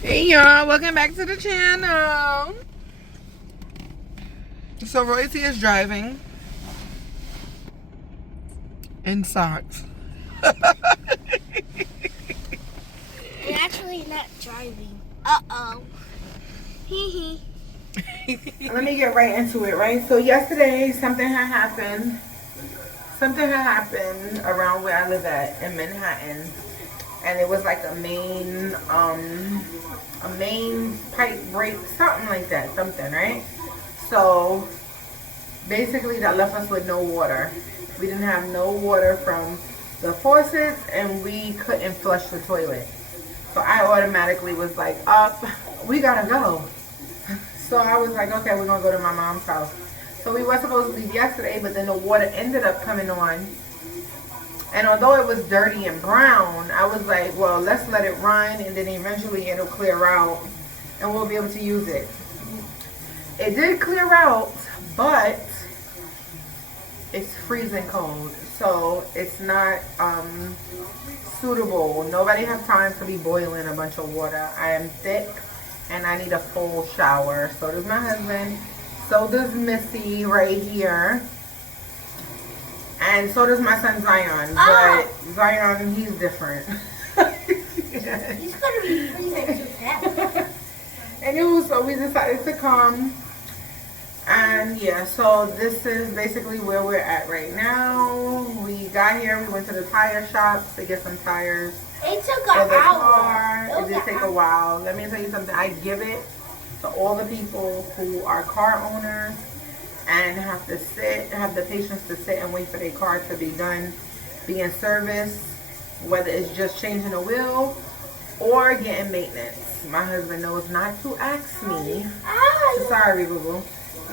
Hey y'all, welcome back to the channel. So Royce is driving in socks. I'm actually not driving. Uh-oh. Hee hee. Let me get right into it, right? So yesterday something had happened. Something had happened around where I live at in Manhattan. And it was like a main pipe break, something like that, right? So basically that left us with no water. We didn't have no water from the faucets and we couldn't flush the toilet. So I automatically was like, we gotta go. So I was like, okay, we're gonna go to my mom's house. So we were supposed to leave yesterday, but then the water ended up coming on. And although it was dirty and brown, I was like, well, let's let it run and then eventually it'll clear out and we'll be able to use it. It did clear out, but it's freezing cold. So it's not suitable. Nobody has time to be boiling a bunch of water. I am thick and I need a full shower. So does my husband. So does Missy right here. And so does my son Zion, but Zion, he's different. He's gonna be freezing to death. Anywho, so we decided to come. And yeah, so this is basically where we're at right now. We got here, we went to the tire shop to get some tires. It took for an the hour. car. It did take a while. Let me tell you something. I give it to all the people who are car owners and have the patience to sit and wait for their car to be done, be in service, whether it's just changing a wheel or getting maintenance. My husband knows not to ask me, sorry boo boo,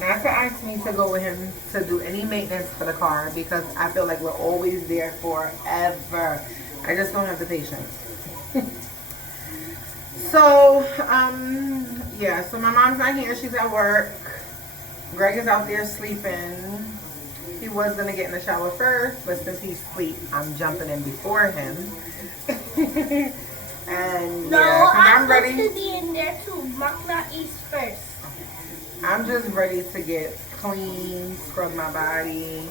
not to ask me to go with him to do any maintenance for the car because I feel like we're always there forever. I just don't have the patience. So, yeah, so my mom's not here, she's at work. Greg is out there sleeping. He was going to get in the shower first, but since he's asleep, I'm jumping in before him. And no, yeah, I'm ready to be in there too. Makna eats first. I'm just ready to get clean, scrub my body.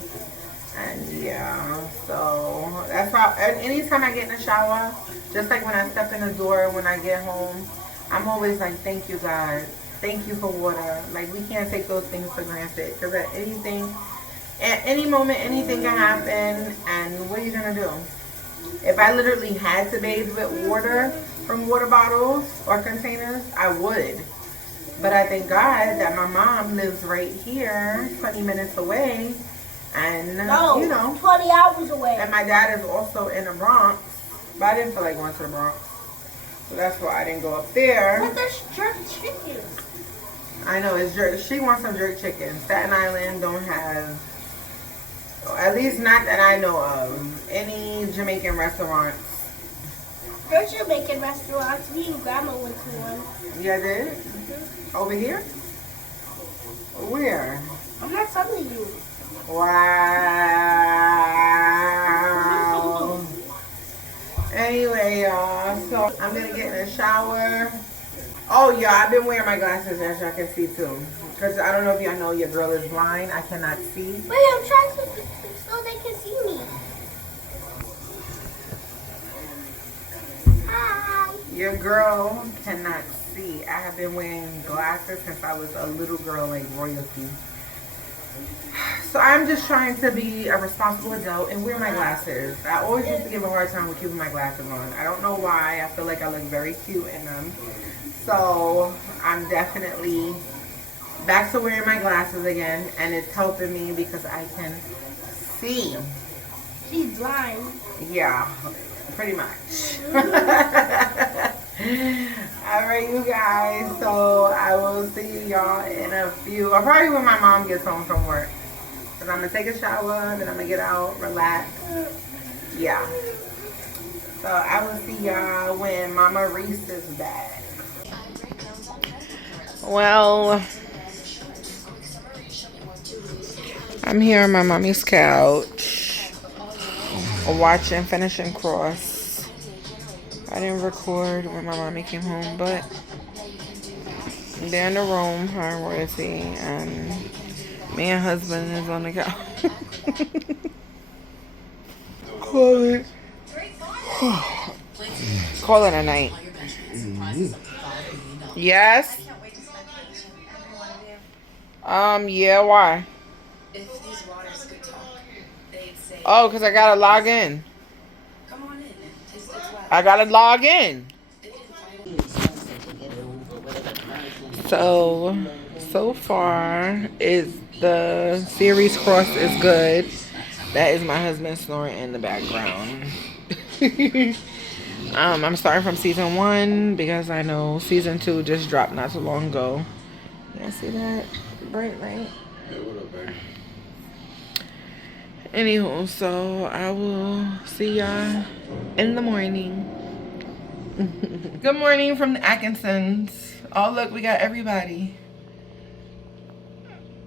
And yeah, so that's how, anytime I get in the shower, just like when I step in the door, when I get home, I'm always like, thank you, God. Thank you for water. Like, we can't take those things for granted. Because at any moment, anything can happen. And what are you going to do? If I literally had to bathe with water from water bottles or containers, I would. But I thank God that my mom lives right here, 20 minutes away. And, you know. 20 hours away. And my dad is also in the Bronx. But I didn't feel like going to the Bronx. So that's why I didn't go up there. But there's jerk chicken. I know, it's jerk. She wants some jerk chicken. Staten Island don't have, at least not that I know of, any Jamaican restaurants. There's Jamaican restaurants. Me and Grandma went to one. Yeah, did? Mm-hmm. Over here? Where? I'm not telling you. Wow. Anyway, y'all, so I'm going to get in the shower. Oh, yeah, I've been wearing my glasses, as y'all can see, too. Because I don't know if y'all know your girl is blind. I cannot see. Wait, I'm trying to, so they can see me. Hi. Your girl cannot see. I have been wearing glasses since I was a little girl, like royalty. So I'm just trying to be a responsible adult and wear my glasses. I always used to give a hard time with keeping my glasses on. I don't know why. I feel like I look very cute in them. So I'm definitely back to wearing my glasses again, and it's helping me because I can see. She's blind. Yeah, pretty much. Alright, you guys, so I will see y'all in a few, or probably when my mom gets home from work. Because I'm going to take a shower, then I'm going to get out, relax. Yeah. So I will see y'all when Mama Reese is back. Well, I'm here on my mommy's couch, watching Finishing Cross. I didn't record when my mommy came home, but They're in the room, her and Royalty, and me and husband is on the couch. Call it. Call it a night. Yes. Yeah, why? Oh, because I gotta log in. I gotta log in. So far is the series cross is good. That is my husband snoring in the background. I'm starting from season 1 because I know season 2 just dropped not too long ago. You see that bright light? Yeah, what up, baby? Anywho, so I will see y'all in the morning. Good morning from the Atkinsons. Oh, look, we got everybody.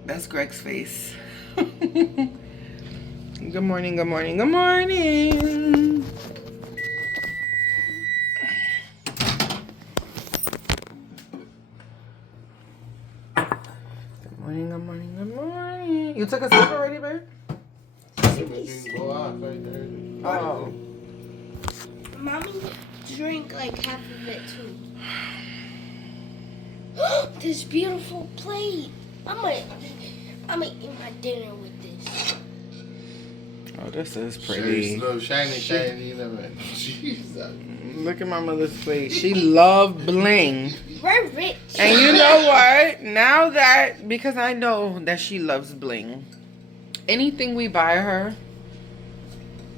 That's Greg's face. Good morning, good morning, good morning. Good morning, good morning, good morning. You took a sip already, babe? Oh. Mommy drink like half of it too. This beautiful plate. I'm gonna eat my dinner with this. Oh, this is pretty. Little shiny, Jesus. Look at my mother's plate. She loved bling. We're rich. And you know what? Now that, because I know that she loves bling, anything we buy her,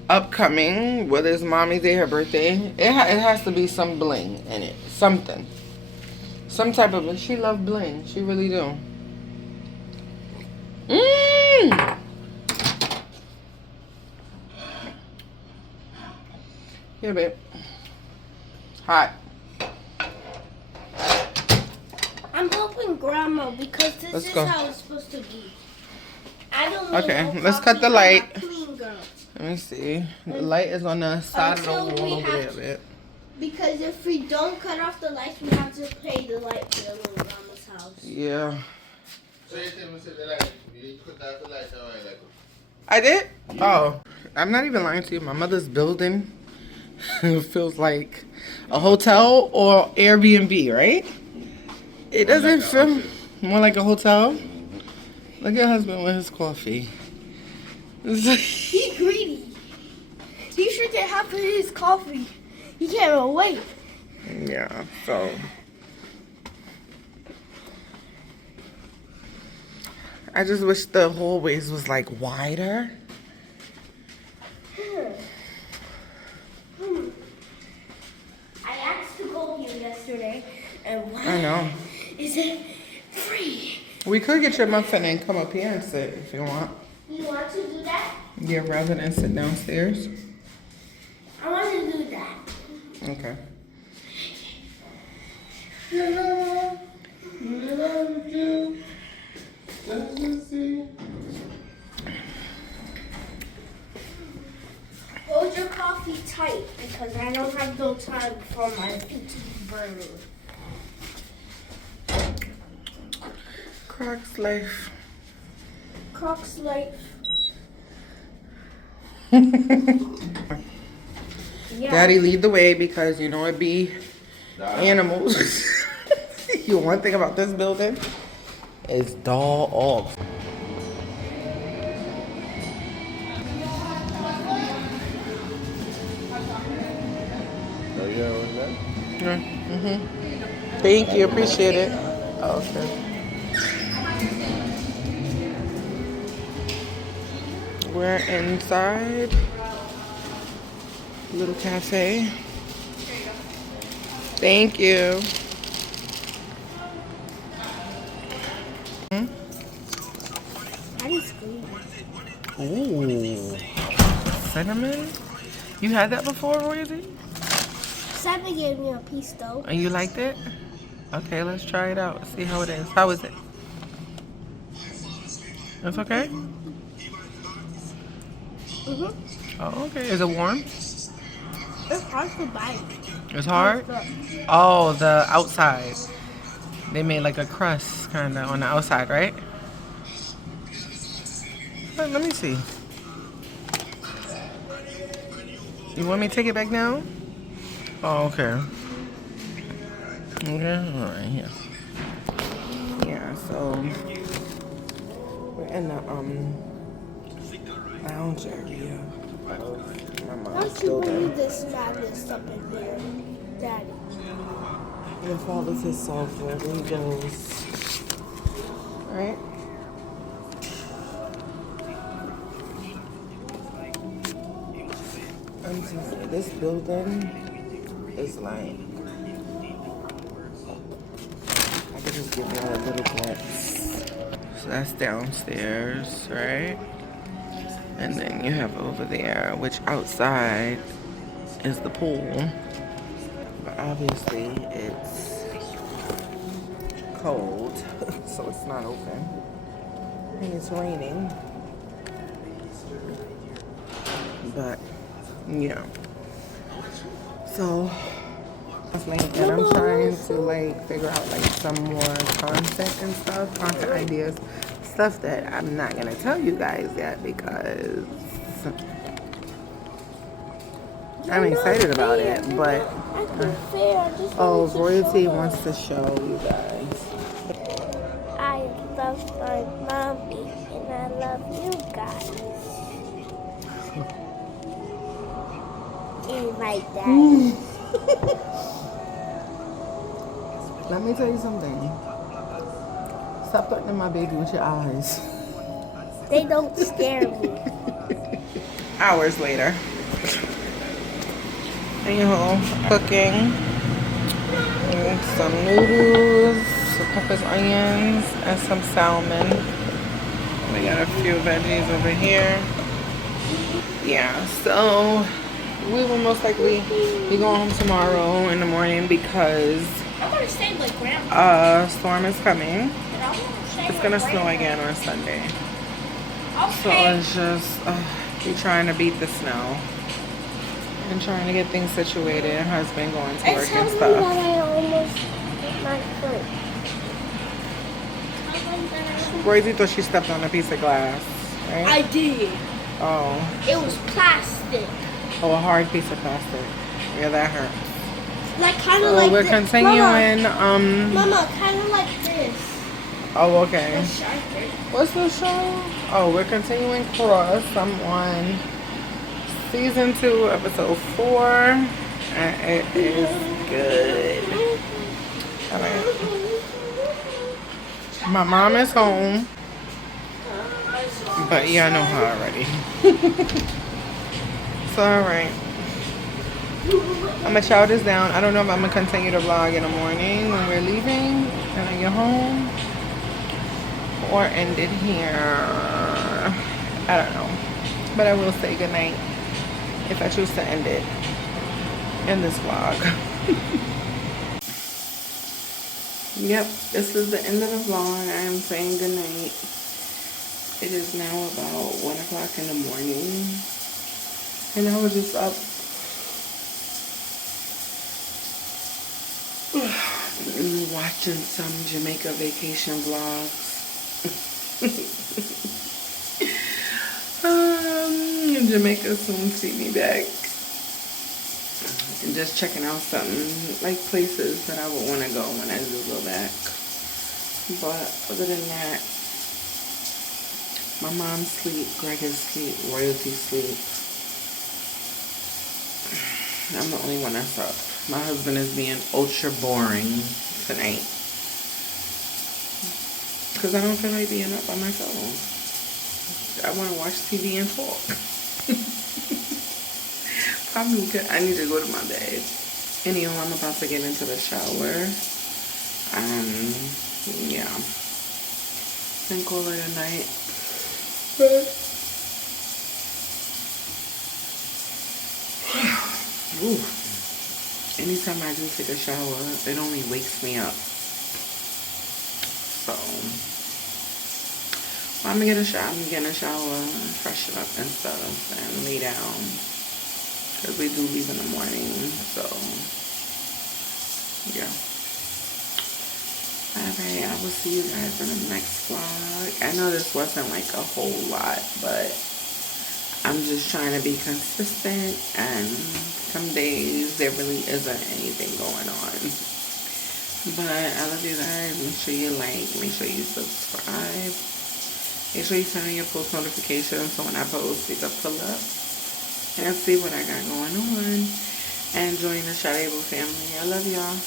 upcoming, whether it's mommy's day, her birthday, it has to be some bling in it. Something. Some type of, she loves bling. She really do. Mmm! Here, babe. Hot. I'm helping Grandma because this Let's is go. how it's supposed to be. I don't Okay, need no let's cut coffee, the I'm a light. clean girl. Let me see. The light is on the side of the Until we wall over have there, babe. Because if we don't cut off the lights, we have to pay the light bill in Grandma's house. Yeah. So you tell me the light. You put out the light, like. I did? Oh. I'm not even lying to you. My mother's building feels like a hotel or Airbnb, right? It doesn't feel more like a hotel. Look at husband with his coffee. He's greedy. He should get half of his coffee. He can't even wait. Yeah, so. I just wish the hallways was like wider. I asked to go here yesterday, and why I know. is it free? We could get your muffin and come up here and sit if you want. You want to do that? Yeah, rather than sit downstairs. I want to do that. Okay. Hold your coffee tight because I don't have no time for my feet to burn. Croc's life. Croc's life. Yeah. Daddy, lead the way because you know it be animals. You one thing about this building is doll off. Oh, yeah, what's that? Mm-hmm. Thank you, appreciate it. Okay. We're inside little cafe. Thank you. Daddy's green. Ooh, cinnamon. You had that before, Rosie? Sammy gave me a piece though. And you liked it? Okay, let's try it out. See how it is. How is it? It's okay? Mhm. Oh, okay. Is it warm? It's hard to bite. It's hard? Oh, the outside. They made like a crust kind of on the outside, right? Let me see. You want me to take it back now? Oh, okay. Okay, alright, here. Yeah, so we're in the lounge area of my Why mom's don't you bring building. this madness up in here, Daddy? He follows himself wherever he goes. Right? I'm telling you, this building is like, I could just give y'all a little glimpse. So that's downstairs, right? And then you have over there, which outside is the pool. But obviously it's cold, so it's not open. And it's raining. But, yeah. So, and I'm trying to like figure out like some more content and stuff, content ideas, stuff that I'm not gonna tell you guys yet because I'm excited about it. But oh, Royalty wants to show you guys. I love my mommy and I love you guys. And my daddy. Let me tell you something. Stop threatening my baby with your eyes. They don't scare me. Hours later. Anyhow, cooking. And some noodles, some peppers, onions, and some salmon. We got a few veggies over here. Yeah, so we will most likely be going home tomorrow in the morning because I'm gonna stay with Grandma. storm is coming. It's gonna snow again on Sunday. So it's just we trying to beat the snow and trying to get things situated. Husband going to work and stuff. I almost hit my foot. Rosie thought she stepped on a piece of glass, right? I did. Oh. It was plastic. Oh, a hard piece of plastic. Yeah, that hurt. Like kind of So like we're this. continuing. Mama, kind of like this. Oh, okay. The sharper. What's the show? Oh, we're continuing Cross. I'm on season 2, episode 4, and it is good. All right. My mom is home, but yeah, I know her already. So, all right. I'm gonna chow this down. I don't know if I'm gonna continue the vlog in the morning when we're leaving and I get home, or end it here. I don't know, but I will say goodnight if I choose to end it in this vlog. Yep, this is the end of the vlog. I am saying goodnight. It is now about 1 o'clock in the morning, and I was just up watching some Jamaica vacation vlogs. Jamaica soon see me back. And just checking out something like places that I would want to go when I do go back. But other than that, my mom's sleep, Greg is sleep, Royalty sleep. I'm the only one that's up. My husband is being ultra boring tonight because I don't feel like being up by myself. I want to watch TV and talk. Probably because I need to go to my bed. Anyhow, I'm about to get into the shower. Yeah. And call it a night. Ooh. Anytime I do take a shower, it only wakes me up. So, I'm gonna get a shower. I'm getting a shower, freshen up and stuff, and lay down. Because we do leave in the morning, so, yeah. Okay, I will see you guys in the next vlog. I know this wasn't like a whole lot, but I'm just trying to be consistent, and some days there really isn't anything going on. But I love you guys. Make sure you like, make sure you subscribe. Make sure you turn on your post notifications so when I post, you can pull up and see what I got going on. And join the Shadable family. I love y'all.